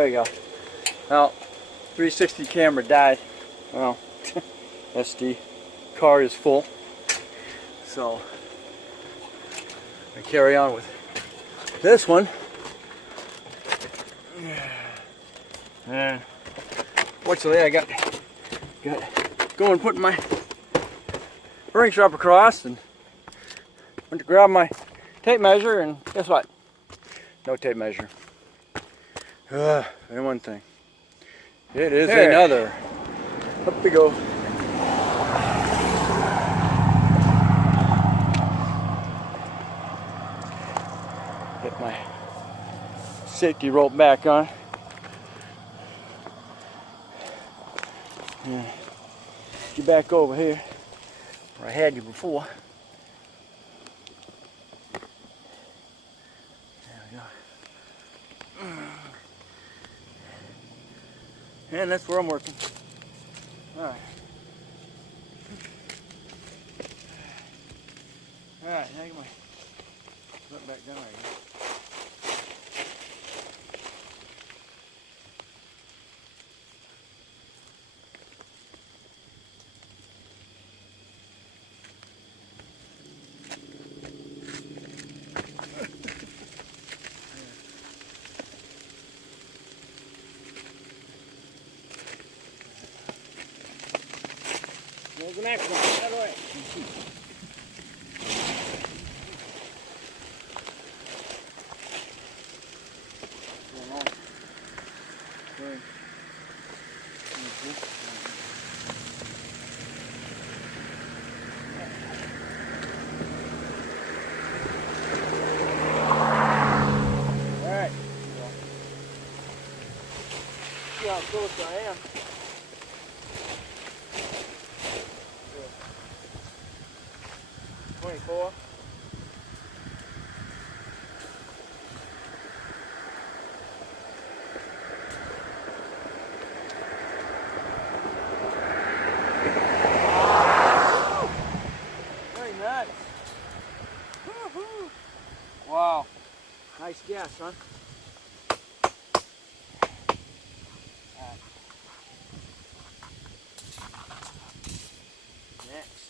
There you go. Now, 360 camera died. Well, SD card is full. So, I carry on with this one. And fortunately, I got going putting my ring strap across and went to grab my tape measure, and guess what? No tape measure. And one thing. It is another. Up we go. Get my safety rope back on. Yeah. Get back over here where I had you before. There we go. And that's where I'm working. Alright. Alright, now I get my foot back down right here. There's the next one, by the way. Alright. See how close I am. 24. Very nice. Woo-hoo. Wow. Nice gas, huh? Next.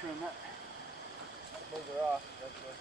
Trim that. Those are off. That's what.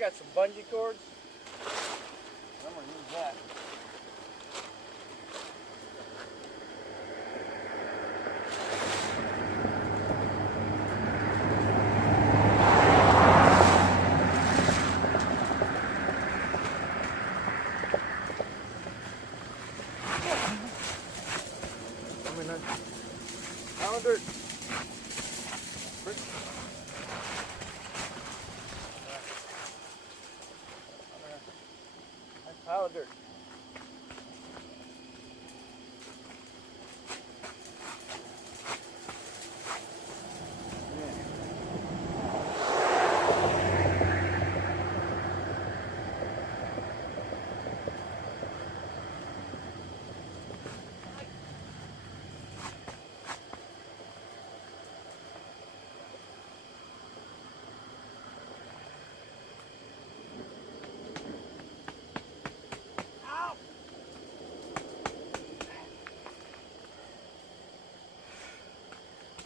got some bungee cords. I'm gonna use that. Pile of dirt. Pile of dirt.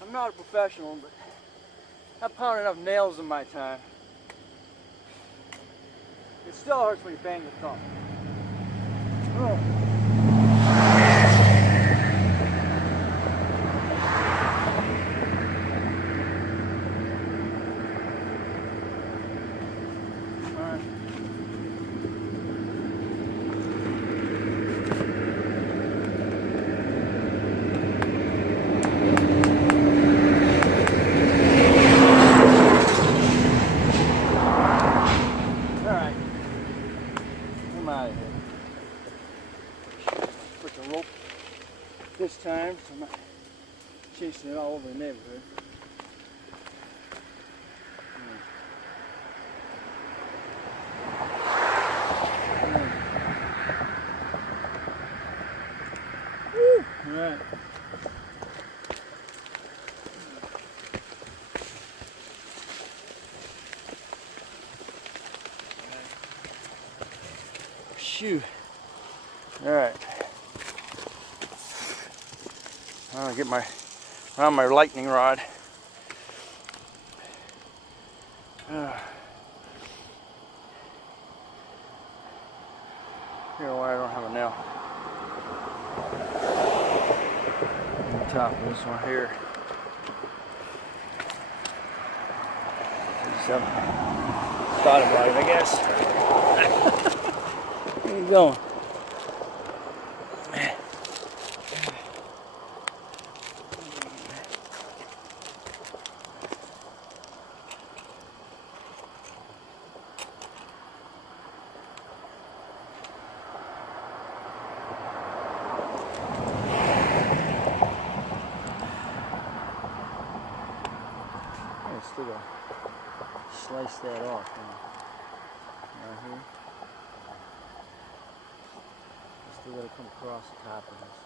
I'm not a professional, but I've pounded enough nails in my time. It still hurts when you bang your thumb. Oh. This time, so I'm not chasing it all over the neighborhood. Woo! All right. Shoot. All right. I'm gonna get around my lightning rod. You know why I don't have a nail on the top of this one here. Just haven't thought about it, I guess. Where you going? Still gotta slice that off right here. Still gotta come across the top of this.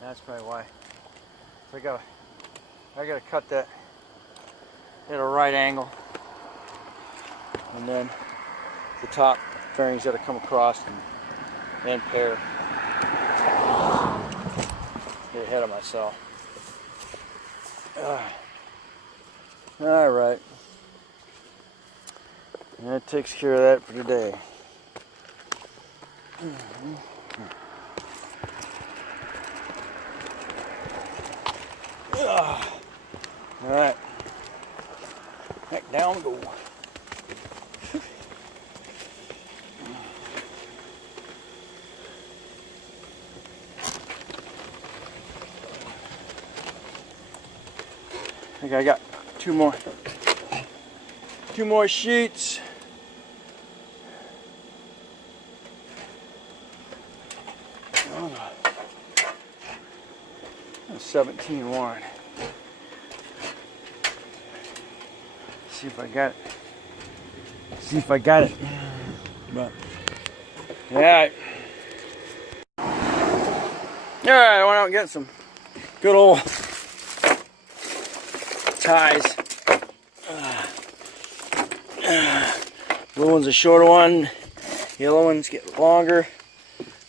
That's probably why. So I gotta cut that at a right angle, and then the top fairings gotta come across and pair. Get ahead of myself. All right. And that takes care of that for today. All right. Back down we go. I think I got two more sheets. Oh, 17-1. See if I got it. See if I got it. But all right. All right, I went out and get some good old ties. Blue one's a shorter one, yellow ones get longer.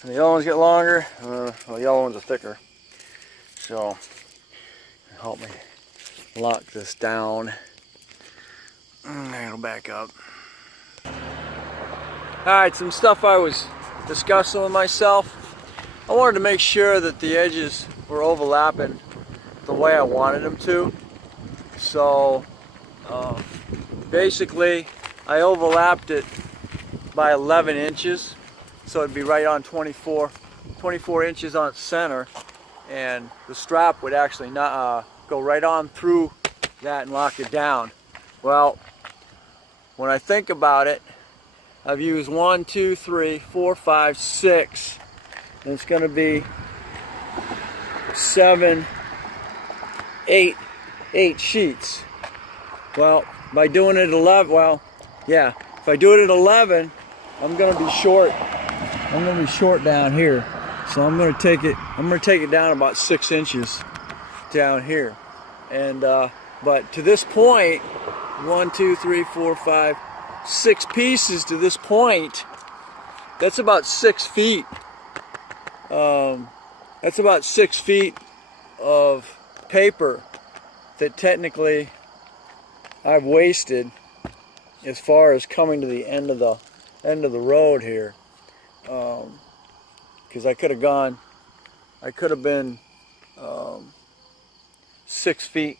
And the yellow ones get longer. Well, the yellow ones are thicker. So, help me lock this down. And it'll back up. Alright, some stuff I was discussing with myself. I wanted to make sure that the edges were overlapping the way I wanted them to. So, basically, I overlapped it by 11 inches. So it'd be right on 24 inches on its center. And the strap would actually not, go right on through that and lock it down. Well, when I think about it, I've used 1, 2, 3, 4, 5, 6. And it's going to be 7, 8 sheets. Well, by doing it at 11, well, yeah, if I do it at 11, I'm going to be short. I'm going to be short down here. So I'm going to take it down about 6 inches down here. And but to this point, 1, 2, 3, 4, 5, 6 pieces to this point, that's about 6 feet. That's about 6 feet of paper that technically I've wasted as far as coming to the end of the road here. Because I could have been 6 feet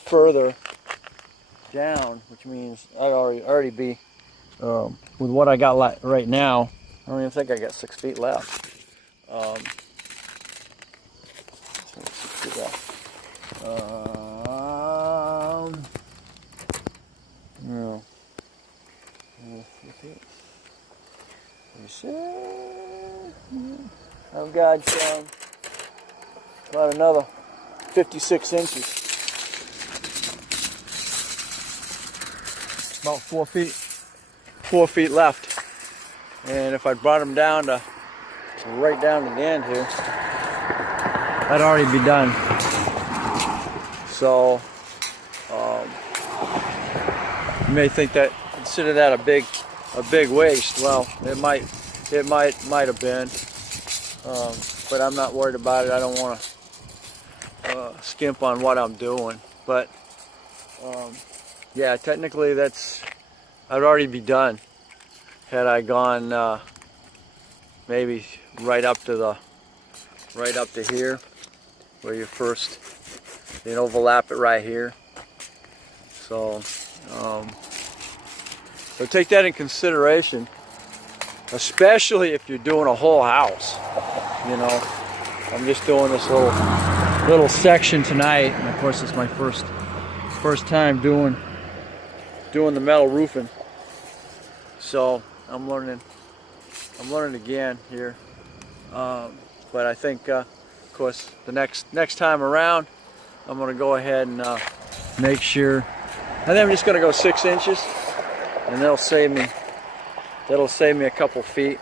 further down, which means I'd already be with what I got right now. I don't even think I got 6 feet left. 6 feet left. No. I've got about another 56 inches. About 4 feet left. And if I brought them down to right down to the end here, I'd already be done. So you may consider that a big waste. Well, it might have been, but I'm not worried about it. I don't want to skimp on what I'm doing. But yeah, technically I'd already be done had I gone maybe right up to here, where you overlap it right here. So take that in consideration, especially if you're doing a whole house. You know, I'm just doing this little section tonight, and of course it's my first time doing the metal roofing. So I'm learning again here. But I think, of course, the next time around, I'm going to go ahead and make sure. I think I'm just going to go 6 inches, and that'll save me a couple feet.